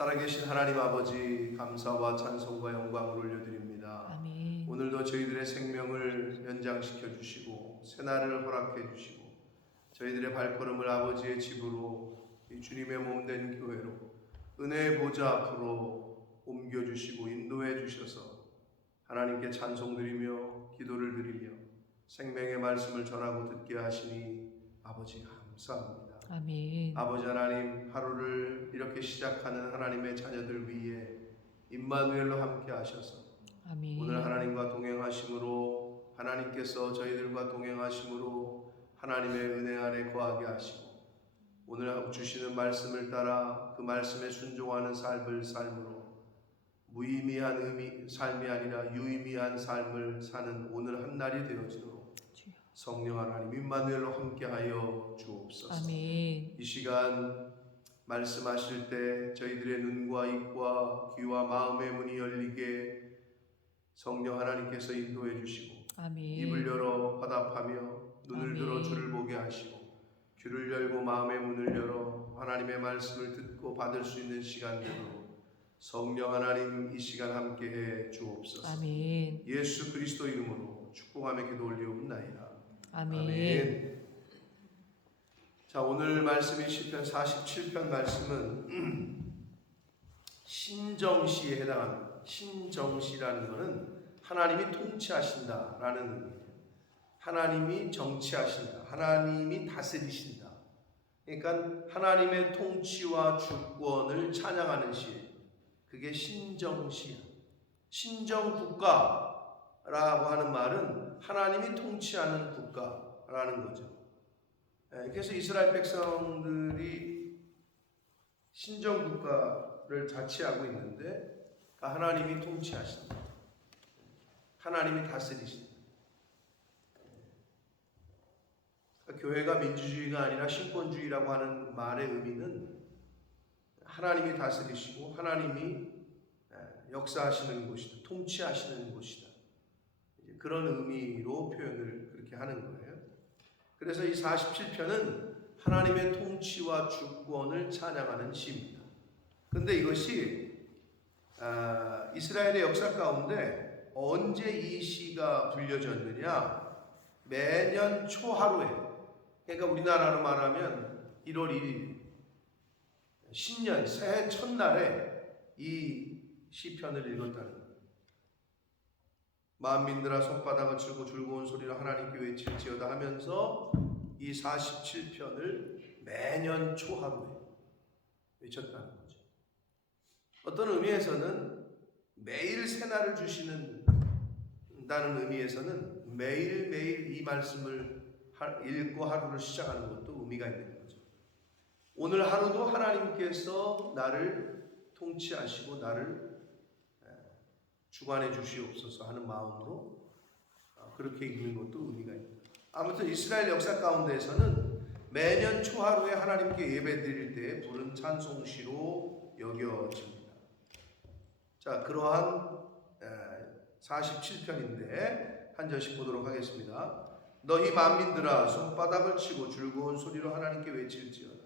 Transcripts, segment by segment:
살아계신 하나님 아버지, 감사와 찬송과 영광을 올려드립니다. 아멘. 오늘도 저희들의 생명을 연장시켜 주시고 새날을 허락해 주시고 저희들의 발걸음을 아버지의 집으로 이 주님의 몸된 교회로 은혜의 보좌 앞으로 옮겨주시고 인도해 주셔서 하나님께 찬송드리며 기도를 드리며 생명의 말씀을 전하고 듣게 하시니 아버지 감사합니다. 아멘. 아버지 하나님, 하루를 이렇게 시작하는 하나님의 자녀들 위에 임마누엘로 함께 하셔서 아멘. 오늘 하나님과 동행하심으로 하나님께서 저희들과 동행하심으로 하나님의 은혜 안에 거하게 하시고 오늘 주시는 말씀을 따라 그 말씀에 순종하는 삶을 삶으로 무의미한 삶이 아니라 유의미한 삶을 사는 오늘 한 날이 되어지도록 주여. 성령 하나님 임마누엘로 함께하여 주옵소서. 아멘. 이 시간 말씀하실 때 저희들의 눈과 입과 귀와 마음의 문이 열리게 성령 하나님께서 인도해 주시고 아멘. 입을 열어 화답하며 눈을 아멘. 들어 주를 보게 하시고 귀를 열고 마음의 문을 열어 하나님의 말씀을 듣고 받을 수 있는 시간 되도록 성령 하나님 이 시간 함께해 주옵소서. 아멘. 예수 그리스도 이름으로 축복하며 기도 올리옵나이다. 아멘. 자, 오늘 말씀인 시편 47편 말씀은 신정시에 해당합니다. 신정시라는 것은 하나님이 통치하신다라는 의미예요. 하나님이 정치하신다. 하나님이 다스리신다. 그러니까 하나님의 통치와 주권을 찬양하는 시예요. 그게 신정시야. 신정국가라고 하는 말은 하나님이 통치하는 국가라는 거죠. 그래서 이스라엘 백성들이 신정국가를 자치하고 있는데 하나님이 통치하신다. 하나님이 다스리신다. 교회가 민주주의가 아니라 신권주의라고 하는 말의 의미는 하나님이 다스리시고 하나님이 역사하시는 곳이다. 통치하시는 곳이다. 그런 의미로 표현을 그렇게 하는 거예요. 그래서 이 47편은 하나님의 통치와 주권을 찬양하는 시입니다. 그런데 이것이 이스라엘의 역사 가운데 언제 이 시가 불려졌느냐? 매년 초하루에, 그러니까 우리나라로 말하면 1월 1일 신년 새해 첫날에 이 시편을 읽었다는 거예요. 만민들아 손바닥을 치고 즐거운 소리로 하나님께 외칠지어다 하면서 이 47편을 매년 초하루에 외쳤다는 거죠. 어떤 의미에서는 매일 새날을 주시는다는 의미에서는 매일매일 이 말씀을 읽고 하루를 시작하는 것도 의미가 있는 거죠. 오늘 하루도 하나님께서 나를 통치하시고 나를 주관해 주시옵소서 하는 마음으로 그렇게 읽는 것도 의미가 있습니다. 아무튼 이스라엘 역사 가운데에서는 매년 초하루에 하나님께 예배드릴 때 부른 찬송시로 여겨집니다. 자, 그러한 47편인데 한 절씩 보도록 하겠습니다. 너희 만민들아 손바닥을 치고 즐거운 소리로 하나님께 외칠지어다.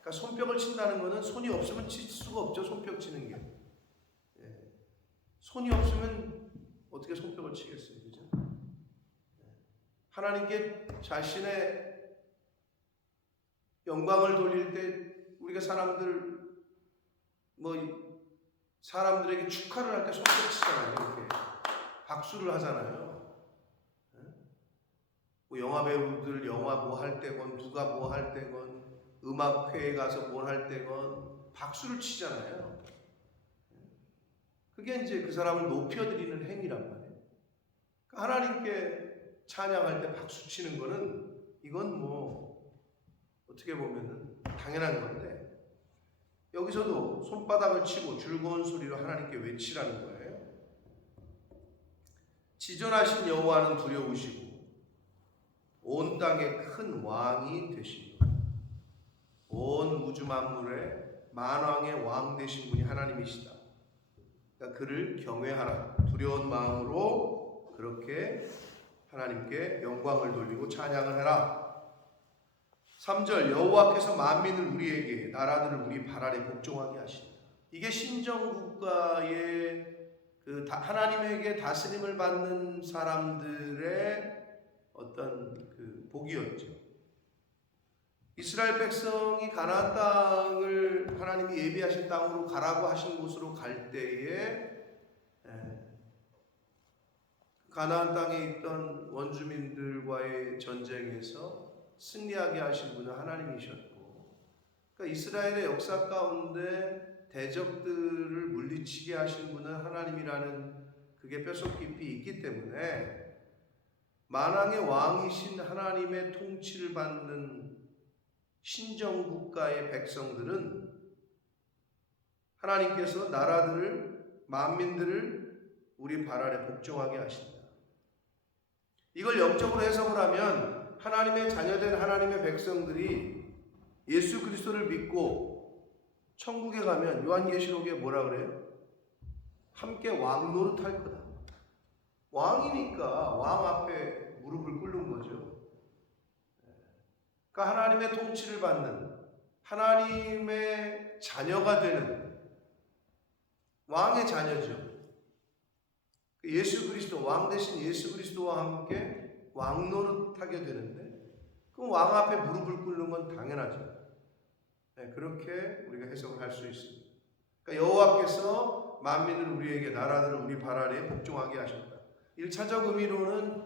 그러니까 손뼉을 친다는 것은 손이 없으면 칠 수가 없죠. 손뼉 치는 게. 손이 없으면 어떻게 손뼉을 치겠어요, 그죠? 하나님께 자신의 영광을 돌릴 때 우리가 사람들에게 축하를 할 때 손뼉 치잖아요, 이렇게 박수를 하잖아요. 뭐 영화 배우들 영화 뭐 할 때건 누가 뭐 할 때건 음악회에 가서 뭘 할 때건 박수를 치잖아요. 그게 이제 그 사람을 높여드리는 행위란 말이에요. 하나님께 찬양할 때 박수 치는 거는 이건 뭐 어떻게 보면은 당연한 건데 여기서도 손바닥을 치고 즐거운 소리로 하나님께 외치라는 거예요. 지존하신 여호와는 두려우시고 온 땅에 큰 왕이 되시고 온 우주 만물의 만왕의 왕 되신 분이 하나님이시다. 그러니까 그를 경외하라. 두려운 마음으로 그렇게 하나님께 영광을 돌리고 찬양을 해라. 3절 여호와께서 만민을 우리에게 나라들을 우리 발 아래 복종하게 하신다. 이게 신정국가의 하나님에게 다스림을 받는 사람들의 어떤 복이었죠. 이스라엘 백성이 가나안 땅을 하나님이 예비하신 땅으로 가라고 하신 곳으로 갈 때에 가나안 땅에 있던 원주민들과의 전쟁에서 승리하게 하신 분은 하나님이셨고, 그러니까 이스라엘의 역사 가운데 대적들을 물리치게 하신 분은 하나님이라는 그게 뼛속 깊이 있기 때문에 만왕의 왕이신 하나님의 통치를 받는 신정국가의 백성들은 하나님께서 나라들을 만민들을 우리 발 아래 복종하게 하신다. 이걸 영적으로 해석을 하면 하나님의 자녀된 하나님의 백성들이 예수 그리스도를 믿고 천국에 가면 요한계시록에 뭐라 그래요? 함께 왕 노릇할 거다. 왕이니까 왕 앞에 무릎을 꿇는 거죠. 그러니까 하나님의 통치를 받는 하나님의 자녀가 되는 왕의 자녀죠. 예수 그리스도, 왕 대신 예수 그리스도와 함께 왕 노릇하게 되는데, 그럼 왕 앞에 무릎을 꿇는 건 당연하죠. 그렇게 우리가 해석을 할 수 있습니다. 그러니까 여호와께서 만민을 우리에게 나라들을 우리 발 아래에 복종하게 하셨다. 1차적 의미로는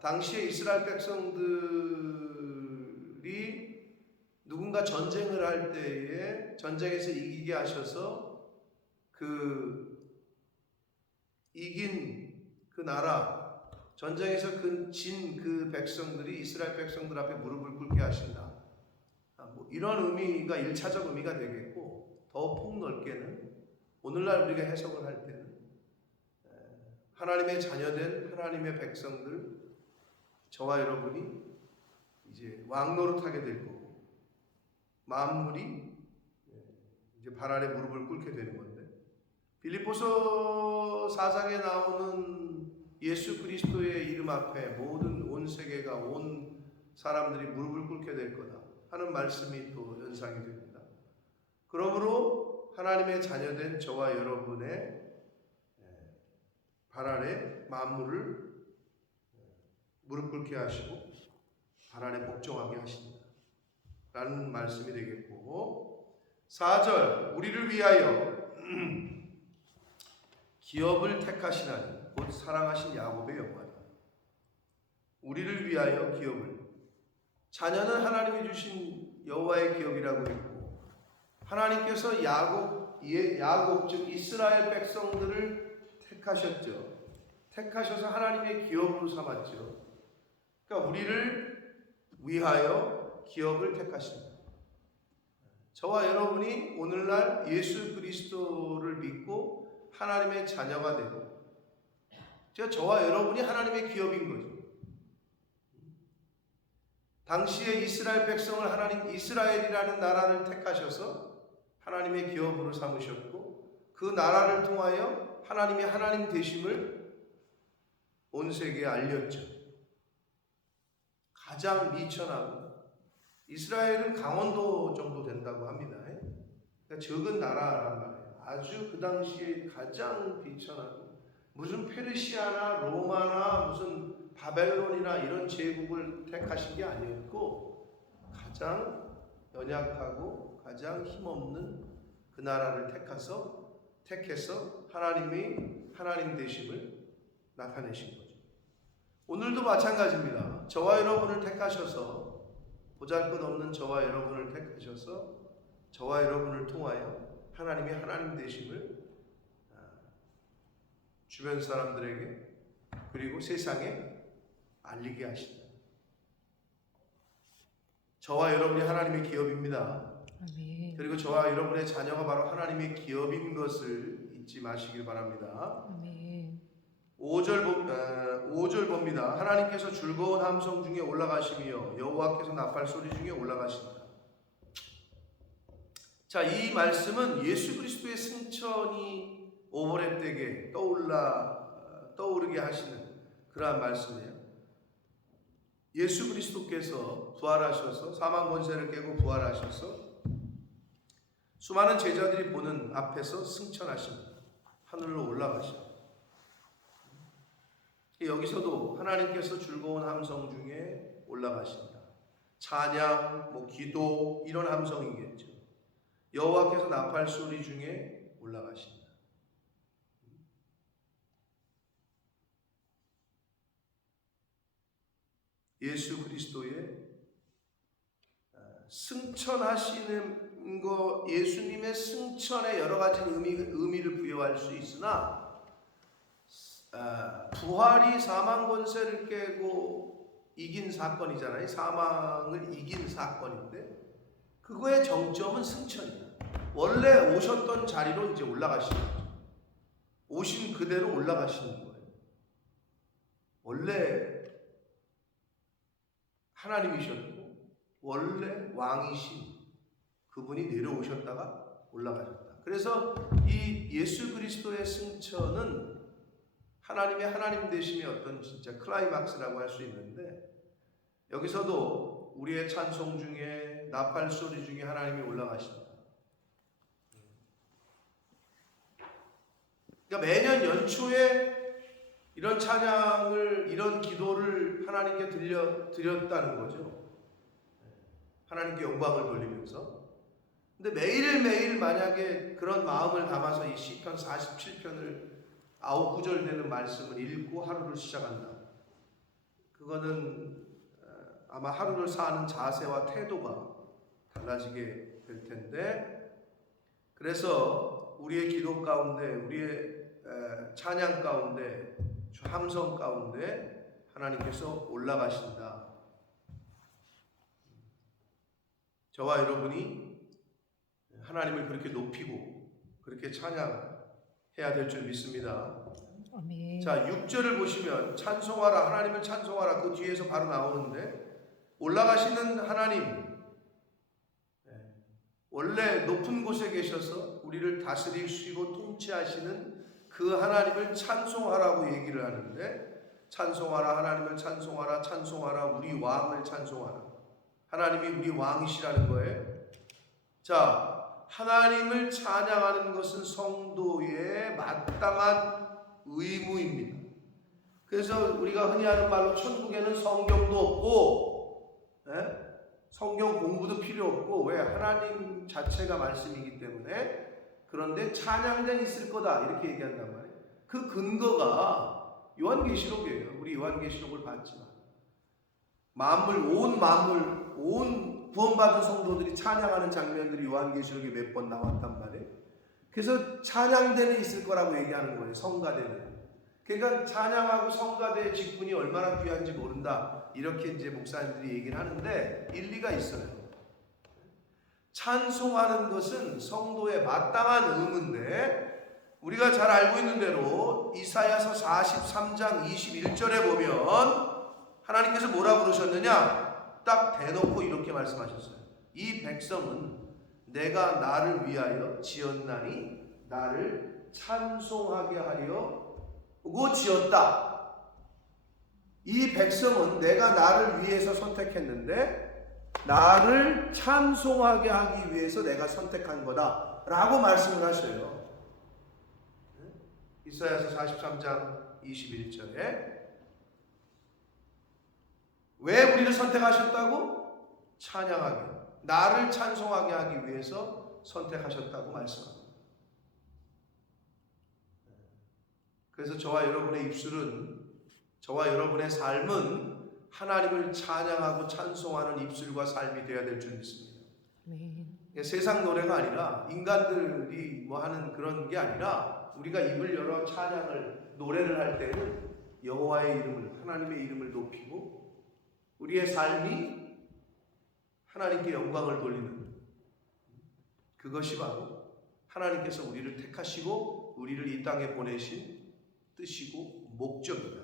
당시에 이스라엘 백성들이 누군가 전쟁을 할 때에 전쟁에서 이기게 하셔서 이긴 그 나라, 전쟁에서 진 그 백성들이 이스라엘 백성들 앞에 무릎을 꿇게 하신다. 이런 의미가 1차적 의미가 되겠고, 더 폭넓게는 오늘날 우리가 해석을 할 때는 하나님의 자녀된 하나님의 백성들, 저와 여러분이 이제 왕 노릇하게 될 거고, 만물이 이제 발 아래 무릎을 꿇게 되는 건데, 빌립보서 4장에 나오는 예수 그리스도의 이름 앞에 모든 온 세계가, 온 사람들이 무릎을 꿇게 될 거다 하는 말씀이 또 연상이 됩니다. 그러므로 하나님의 자녀된 저와 여러분의 발 아래 만물을 무릎 꿇게 하시고 발 아래 복종하게 하신다 라는 말씀이 되겠고, 4절 우리를 위하여 기업을 택하시나니 곧 사랑하신 야곱의 영광이다. 우리를 위하여 기업을, 자녀는 하나님이 주신 여호와의 기업이라고 했고, 하나님께서 야곱 즉 이스라엘 백성들을 택하셨죠. 택하셔서 하나님의 기업으로 삼았죠. 그러니까 우리를 위하여 기업을 택하십니다. 저와 여러분이 오늘날 예수 그리스도를 믿고 하나님의 자녀가 되고, 저와 여러분이 하나님의 기업인 거죠. 당시에 이스라엘 백성을 이스라엘이라는 나라를 택하셔서 하나님의 기업으로 삼으셨고, 그 나라를 통하여 하나님의 하나님 되심을 온 세계에 알렸죠. 가장 미천하고, 이스라엘은 강원도 정도 된다고 합니다. 그러니까 적은 나라란 말이에요. 아주 그 당시에 가장 비천하고, 무슨 페르시아나 로마나 무슨 바벨론이나 이런 제국을 택하신 게 아니었고, 가장 연약하고 가장 힘없는 그 나라를 택해서 하나님이 하나님 되심을 나타내신 거죠. 오늘도 마찬가지입니다. 저와 여러분을 택하셔서, 보잘것없는 저와 여러분을 택하셔서 저와 여러분을 통하여 하나님이 하나님 되심을 주변 사람들에게 그리고 세상에 알리게 하신다. 저와 여러분이 하나님의 기업입니다. 아멘. 그리고 저와 여러분의 자녀가 바로 하나님의 기업인 것을 잊지 마시길 바랍니다. 아멘. 5절 봅니다. 하나님께서 즐거운 함성 중에 올라가시며 여호와께서 나팔 소리 중에 올라가신다. 자, 이 말씀은 예수 그리스도의 승천이 오버랩되게 떠오르게 하시는 그러한 말씀이에요. 예수 그리스도께서 부활하셔서 사망 권세를 깨고 부활하셔서 수많은 제자들이 보는 앞에서 승천하십니다. 하늘로 올라가십니다. 여기서도 하나님께서 즐거운 함성 중에 올라가신다. 찬양, 기도 이런 함성이겠죠. 여호와께서 나팔 소리 중에 올라가신다. 예수 그리스도의 승천하시는 거, 예수님의 승천에 여러 가지 의미를 부여할 수 있으나 부활이 사망 권세를 깨고 이긴 사건이잖아요. 사망을 이긴 사건인데 그거의 정점은 승천이에요. 원래 오셨던 자리로 이제 올라가시는 거죠. 오신 그대로 올라가시는 거예요. 원래 하나님이셨고 원래 왕이신 그분이 내려오셨다가 올라가셨다. 그래서 이 예수 그리스도의 승천은 하나님의 하나님 되심의 어떤 진짜 클라이막스라고 할 수 있는데 여기서도 우리의 찬송 중에 나팔 소리 중에 하나님이 올라가신다. 그러니까 매년 연초에 이런 찬양을, 이런 기도를 하나님께 드렸다는 거죠. 하나님께 영광을 돌리면서. 근데 매일매일 만약에 그런 마음을 담아서 이 시편 47편을 9, 9절 되는 말씀을 읽고 하루를 시작한다. 그거는 아마 하루를 사는 자세와 태도가 달라지게 될 텐데, 그래서 우리의 기도 가운데, 우리의 찬양 가운데, 함성 가운데 하나님께서 올라가신다. 저와 여러분이 하나님을 그렇게 높이고 그렇게 찬양해야 될 줄 믿습니다. 아멘. 자, 6절을 보시면 찬송하라, 하나님을 찬송하라, 그 뒤에서 바로 나오는데 올라가시는 하나님, 원래 높은 곳에 계셔서 우리를 다스리시고 통치하시는 그 하나님을 찬송하라고 얘기를 하는데, 찬송하라, 하나님을 찬송하라, 찬송하라, 우리 왕을 찬송하라. 하나님이 우리 왕이시라는 거예요. 자, 하나님을 찬양하는 것은 성도의 마땅한 의무입니다. 그래서 우리가 흔히 하는 말로 천국에는 성경도 없고, 성경 공부도 필요 없고, 왜? 하나님 자체가 말씀이기 때문에. 그런데 찬양은 있을 거다 이렇게 얘기한단 말이에요. 그 근거가 요한계시록이에요. 우리 요한계시록을 봤지만 온 구원받은 성도들이 찬양하는 장면들이 요한계시록에 몇 번 나왔단 말이에요. 그래서 찬양대는 있을 거라고 얘기하는 거예요. 성가대는. 그러니까 찬양하고 성가대의 직분이 얼마나 귀한지 모른다 이렇게 이제 목사님들이 얘기를 하는데 일리가 있어요. 찬송하는 것은 성도의 마땅한 의무인데, 우리가 잘 알고 있는 대로 이사야서 43장 21절에 보면 하나님께서 뭐라고 그러셨느냐, 딱 대놓고 이렇게 말씀하셨어요. 이 백성은 내가 나를 위하여 지었나니 나를 찬송하게 하려고 지었다. 이 백성은 내가 나를 위해서 선택했는데 나를 찬송하게 하기 위해서 내가 선택한 거다 라고 말씀을 하셔요. 이사야서 43장 21절에 왜 우리를 선택하셨다고? 찬양하게, 나를 찬송하게 하기 위해서 선택하셨다고 말씀합니다. 그래서 저와 여러분의 입술은, 저와 여러분의 삶은 하나님을 찬양하고 찬송하는 입술과 삶이 되어야 될 줄 믿습니다. 아멘. 세상 노래가 아니라, 인간들이 뭐 하는 그런 게 아니라, 우리가 입을 열어 찬양을, 노래를 할 때는 여호와의 이름을, 하나님의 이름을 높이고 우리의 삶이 하나님께 영광을 돌리는, 그것이 바로 하나님께서 우리를 택하시고 우리를 이 땅에 보내신 뜻이고 목적이다.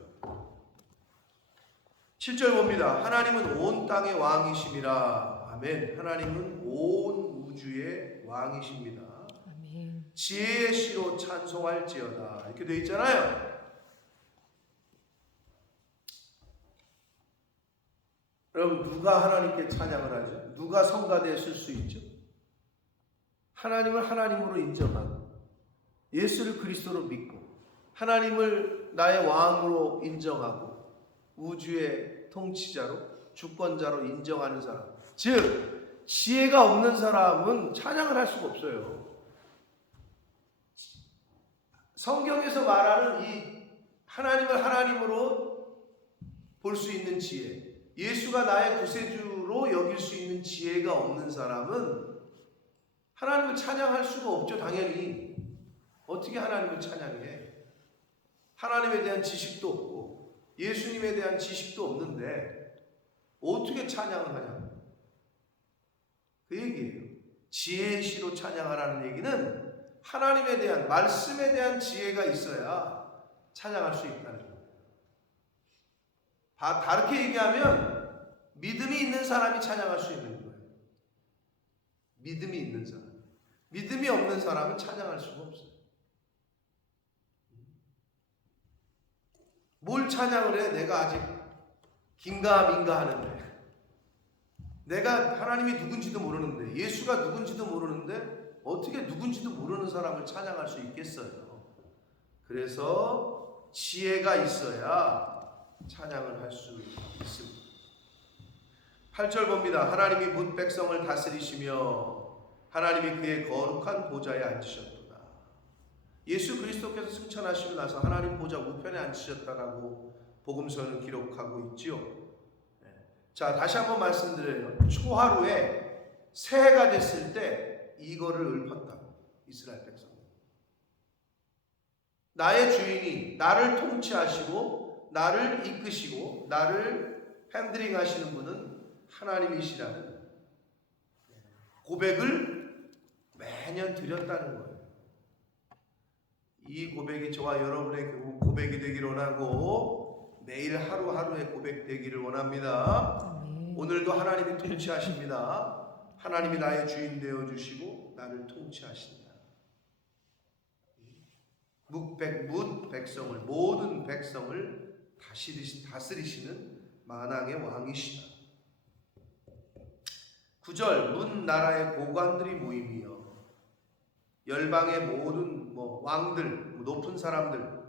7절 봅니다. 하나님은 온 땅의 왕이심이라. 아멘. 하나님은 온 우주의 왕이십니다. 아멘. 지혜의 시로 찬송할지어다. 이렇게 되어 있잖아요. 여러분, 누가 하나님께 찬양을 하죠? 누가 성가대에 쓸 수 있죠? 하나님을 하나님으로 인정하고 예수를 그리스도로 믿고 하나님을 나의 왕으로 인정하고 우주의 통치자로 주권자로 인정하는 사람, 즉 지혜가 없는 사람은 찬양을 할 수가 없어요. 성경에서 말하는 이 하나님을 하나님으로 볼 수 있는 지혜, 예수가 나의 구세주로 여길 수 있는 지혜가 없는 사람은 하나님을 찬양할 수가 없죠. 당연히. 어떻게 하나님을 찬양해? 하나님에 대한 지식도 없고 예수님에 대한 지식도 없는데 어떻게 찬양을 하냐? 그 얘기예요. 지혜의 시로 찬양하라는 얘기는 하나님에 대한, 말씀에 대한 지혜가 있어야 찬양할 수 있다는 거예요. 다르게 얘기하면 믿음이 있는 사람이 찬양할 수 있는 거예요. 믿음이 있는 사람. 믿음이 없는 사람은 찬양할 수가 없어요. 뭘 찬양을 해? 내가 아직 긴가민가 하는데, 내가 하나님이 누군지도 모르는데, 예수가 누군지도 모르는데 어떻게 누군지도 모르는 사람을 찬양할 수 있겠어요? 그래서 지혜가 있어야 찬양을 할 수 있습니다. 8절 봅니다. 하나님이 뭇 백성을 다스리시며 하나님이 그의 거룩한 보좌에 앉으셨도다. 예수 그리스도께서 승천하시고 나서 하나님 보좌 우편에 앉으셨다라고 복음서는 기록하고 있지요. 자, 다시 한번 말씀드려요. 초하루에 새해가 됐을 때 이거를 읊었다고, 이스라엘 백성. 나의 주인이 나를 통치하시고 나를 이끄시고 나를 핸들링 하시는 분은 하나님이시라는 고백을 매년 드렸다는 거예요. 이 고백이 저와 여러분의 고백이 되기를 원하고 매일 하루하루의 고백 되기를 원합니다. 오늘도 하나님이 통치하십니다. 하나님이 나의 주인 되어주시고 나를 통치하신다. 뭇 백성을, 모든 백성을 다스리시는 만왕의 왕이시다. 9절 문 나라의 고관들이 모임이여 열방의 모든 왕들, 높은 사람들,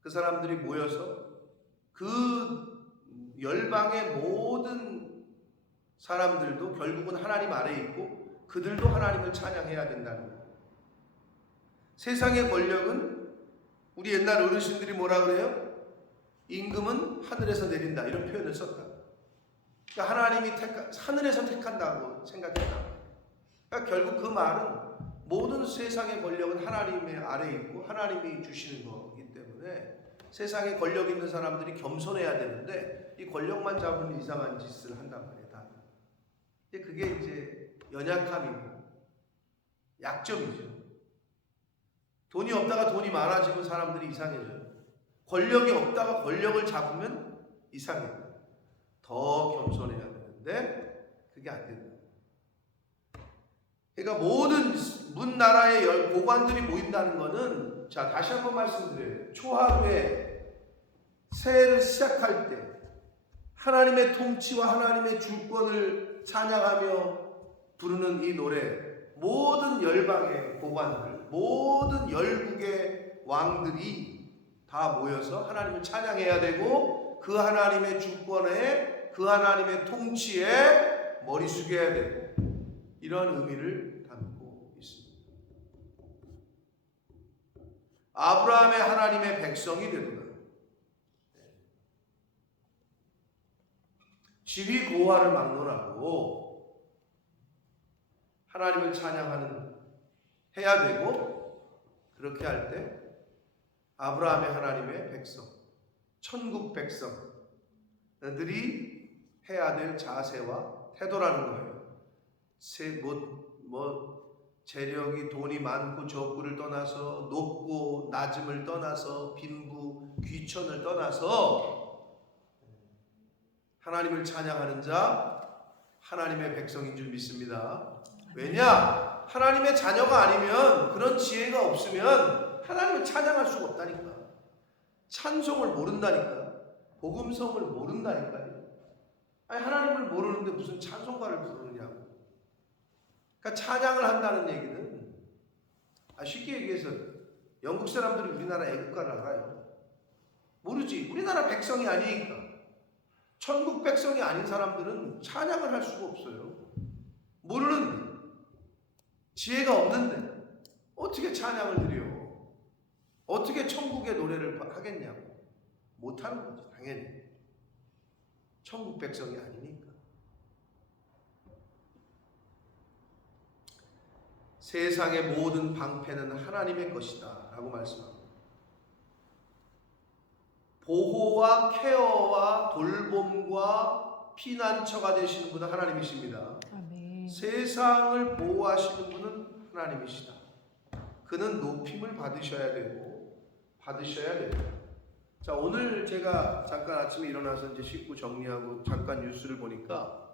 그 사람들이 모여서 그 열방의 모든 사람들도 결국은 하나님 아래에 있고 그들도 하나님을 찬양해야 된다는 거예요. 세상의 권력은 우리 옛날 어르신들이 뭐라 그래요? 임금은 하늘에서 내린다, 이런 표현을 썼다. 그러니까 하나님이 하늘에서 택한다고 생각했다. 그러니까 결국 그 말은 모든 세상의 권력은 하나님의 아래에 있고 하나님이 주시는 거기 때문에 세상에 권력 있는 사람들이 겸손해야 되는데 이 권력만 잡으면 이상한 짓을 한단 말이에요. 다. 그게 이제 연약함이고 약점이죠. 돈이 없다가 돈이 많아지면 사람들이 이상해져요. 권력이 없다가 권력을 잡으면 이상해요. 더 겸손해야 되는데 그게 안 된다. 그러니까 모든 문 나라의 고관들이 모인다는 것은, 자, 다시 한번 말씀드려요. 초하루에 새해를 시작할 때 하나님의 통치와 하나님의 주권을 찬양하며 부르는 이 노래, 모든 열방의 고관들, 모든 열국의 왕들이 다 모여서 하나님을 찬양해야 되고 그 하나님의 주권에, 그 하나님의 통치에 머리 숙여야 되고, 이런 의미를 담고 있습니다. 아브라함의 하나님의 백성이 되도다. 지위 고하를 막론하고 하나님을 찬양하는 해야 되고, 그렇게 할 때 아브라함의 하나님의 백성, 천국 백성들이 해야 될 자세와 태도라는 거예요. 재력이, 돈이 많고 적고를 떠나서, 높고 낮음을 떠나서, 빈부 귀천을 떠나서 하나님을 찬양하는 자, 하나님의 백성인 줄 믿습니다. 왜냐? 하나님의 자녀가 아니면, 그런 지혜가 없으면 하나님을 찬양할 수가 없다니까. 찬송을 모른다니까. 복음성을 모른다니까요. 아니 하나님을 모르는데 무슨 찬송가를 부르느냐고. 그러니까 찬양을 한다는 얘기는 쉽게 얘기해서 영국 사람들이 우리나라 애국가를 알아요. 모르지. 우리나라 백성이 아니니까. 천국 백성이 아닌 사람들은 찬양을 할 수가 없어요. 모르는데, 지혜가 없는데 어떻게 찬양을 드려? 어떻게 천국의 노래를 하겠냐고. 못하는 거지, 당연히. 천국 백성이 아니니까. 세상의 모든 방패는 하나님의 것이다 라고 말씀합니다. 보호와 케어와 돌봄과 피난처가 되시는 분은 하나님이십니다. 아멘. 세상을 보호하시는 분은 하나님이시다. 그는 높임을 받으셔야 되고 받으셔야 됩니다. 자, 오늘 제가 잠깐 아침에 일어나서 이제 씻고 정리하고 잠깐 뉴스를 보니까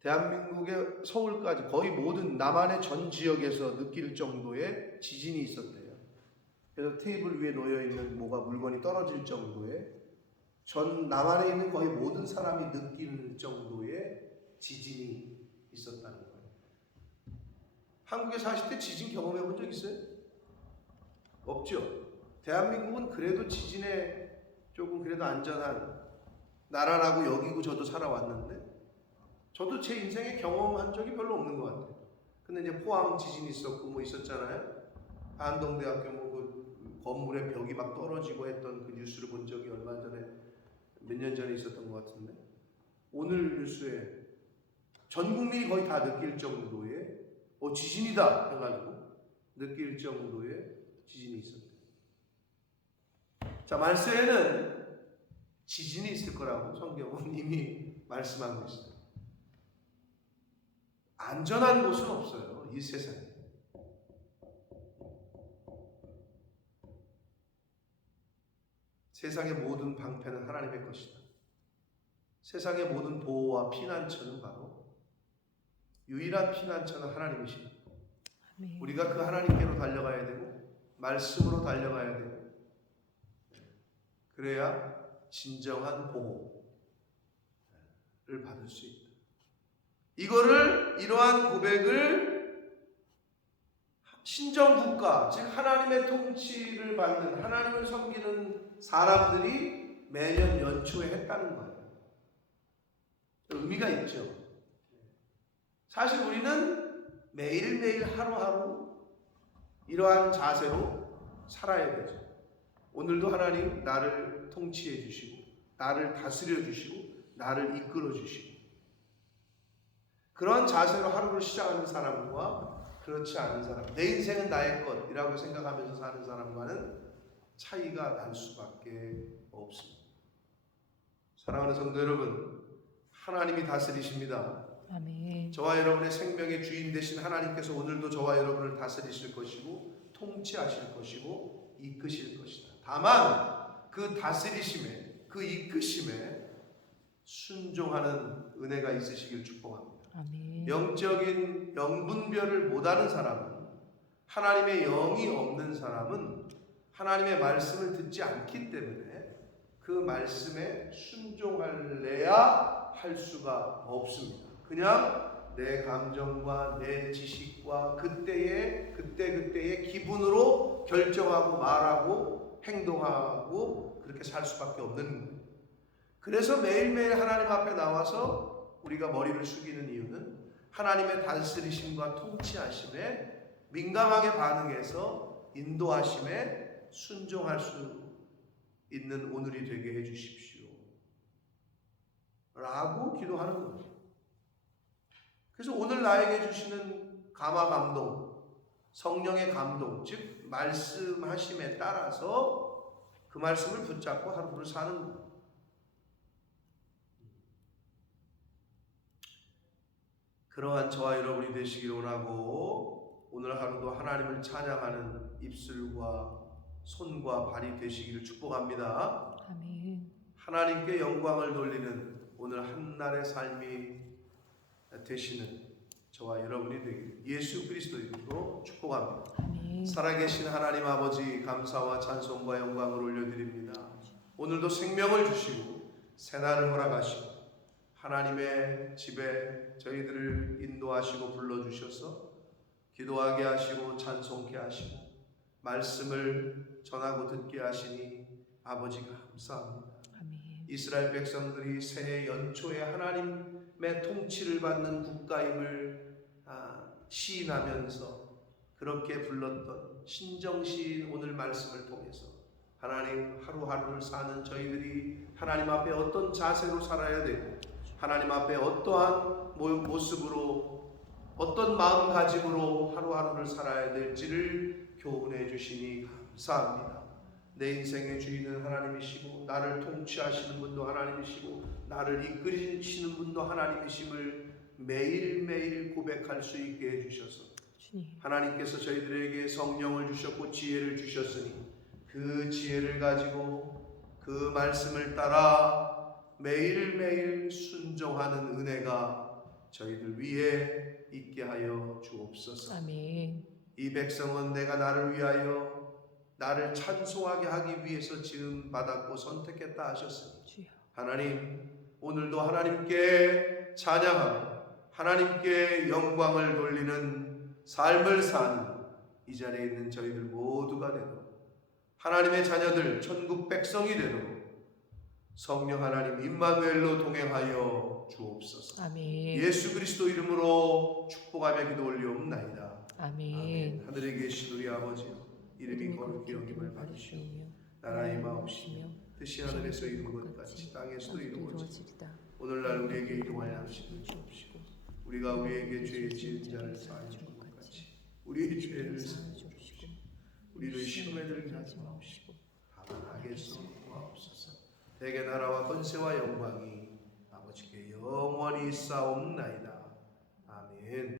대한민국의 서울까지 거의 모든 남한의 전 지역에서 느낄 정도의 지진이 있었대요. 그래서 테이블 위에 놓여 있는 뭐가 물건이 떨어질 정도의 전 남한에 있는 거의 모든 사람이 느낄 정도의 지진이 있었다는 거예요. 한국에 사실 때 지진 경험해 본 적 있어요? 없죠. 대한민국은 그래도 지진에 조금 그래도 안전한 나라라고 여기고 저도 살아왔는데 저도 제 인생에 경험한 적이 별로 없는 것 같아요. 근데 이제 포항 지진이 있었고 뭐 있었잖아요. 안동대학교 뭐 그 건물의 벽이 막 떨어지고 했던 그 뉴스를 본 적이 얼마 전에 몇 년 전에 있었던 것 같은데 오늘 뉴스에 전 국민이 거의 다 느낄 정도의 지진이다 해가지고 느낄 정도의 지진이 있었대요. 자, 말세에는 지진이 있을 거라고 성경은 이미 말씀하고 있어요. 안전한 곳은 없어요, 이 세상에. 세상의 모든 방패는 하나님의 것이다. 세상의 모든 보호와 피난처는 바로 유일한 피난처는 하나님이십니다. 아멘. 우리가 그 하나님께로 달려가야 되고 말씀으로 달려가야 되고 그래야 진정한 보호를 받을 수 있다. 이러한 고백을 신정국가, 즉 하나님의 통치를 받는 하나님을 섬기는 사람들이 매년 연초에 했다는 거예요. 의미가 있죠. 사실 우리는 매일매일 하루하루 이러한 자세로 살아야 되죠. 오늘도 하나님 나를 통치해 주시고 나를 다스려 주시고 나를 이끌어 주시고 그런 자세로 하루를 시작하는 사람과 그렇지 않은 사람, 내 인생은 나의 것이라고 생각하면서 사는 사람과는 차이가 날 수밖에 없습니다. 사랑하는 성도 여러분, 하나님이 다스리십니다. 아멘. 저와 여러분의 생명의 주인 되신 하나님께서 오늘도 저와 여러분을 다스리실 것이고 통치하실 것이고 이끄실 것이다. 다만 그 다스리심에, 그 이끄심에 순종하는 은혜가 있으시길 축복합니다. 아멘. 영적인 영분별을 못하는 사람은, 하나님의 영이 없는 사람은 하나님의 말씀을 듣지 않기 때문에 그 말씀에 순종할래야 할 수가 없습니다. 그냥 내 감정과 내 지식과 그때의 기분으로 결정하고 말하고 행동하고 그렇게 살 수밖에 없는 거예요. 그래서 매일매일 하나님 앞에 나와서 우리가 머리를 숙이는 이유는 하나님의 다스리심과 통치하심에 민감하게 반응해서 인도하심에 순종할 수 있는 오늘이 되게 해주십시오 라고 기도하는 거죠. 그래서 오늘 나에게 주시는 감화 감동, 성령의 감동, 즉 말씀하심에 따라서 그 말씀을 붙잡고 하루를 사는 거예요. 그러한 저와 여러분이 되시길 원하고 오늘 하루도 하나님을 찬양하는 입술과 손과 발이 되시기를 축복합니다. 아멘. 하나님께 영광을 돌리는 오늘 한날의 삶이 되시는 저와 여러분이 되기를 예수 그리스도 이름으로 축복합니다. 아멘. 살아계신 하나님 아버지 감사와 찬송과 영광을 올려드립니다. 오늘도 생명을 주시고 새날을 허락하시고 하나님의 집에 저희들을 인도하시고 불러주셔서 기도하게 하시고 찬송케 하시고 말씀을 전하고 듣게 하시니 아버지가 감사합니다. 아멘. 이스라엘 백성들이 새해 연초에 하나님의 통치를 받는 국가임을 시인하면서 그렇게 불렀던 신정시인 오늘 말씀을 통해서 하나님 하루하루를 사는 저희들이 하나님 앞에 어떤 자세로 살아야 되고 하나님 앞에 어떠한 모습으로 어떤 마음가짐으로 하루하루를 살아야 될지를 교훈해 주시니 감사합니다. 내 인생의 주인은 하나님이시고 나를 통치하시는 분도 하나님이시고 나를 이끌으시는 분도 하나님이심을 매일매일 고백할 수 있게 해주셔서 주님. 하나님께서 저희들에게 성령을 주셨고 지혜를 주셨으니 그 지혜를 가지고 그 말씀을 따라 매일매일 순종하는 은혜가 저희들 위에 있게 하여 주옵소서. 아멘. 이 백성은 내가 나를 위하여 나를 찬송하게 하기 위해서 지음 받았고 선택했다 하셨으니 주여. 하나님 오늘도 하나님께 찬양하고 하나님께 영광을 돌리는 삶을 사는 이 자리에 있는 저희들 모두가 되도록 하나님의 자녀들 천국 백성이 되도록 성령 하나님 임마누엘로 동행하여 주옵소서. 아멘. 예수 그리스도 이름으로 축복하며 기도 올리옵나이다. 아멘. 하늘에 계신 우리 아버지 이름이 거룩히 여김을 받으시오며 나라의 마옵시며 뜻이 하늘에서 이룬 것 같이 땅에서도 이루어지리다. 오늘날 우리에게 일용할 양식을 주옵시고 우리가 우리에게 죄 지은 자를 사하여 준 것 같이 우리의 죄를 사하여 주옵시고 우리를 시험에 들게 하지 마옵시고 다만 악에서 구하옵소서. 대개 나라와 권세와 영광이 아버지께 영원히 싸움나이다. 아멘.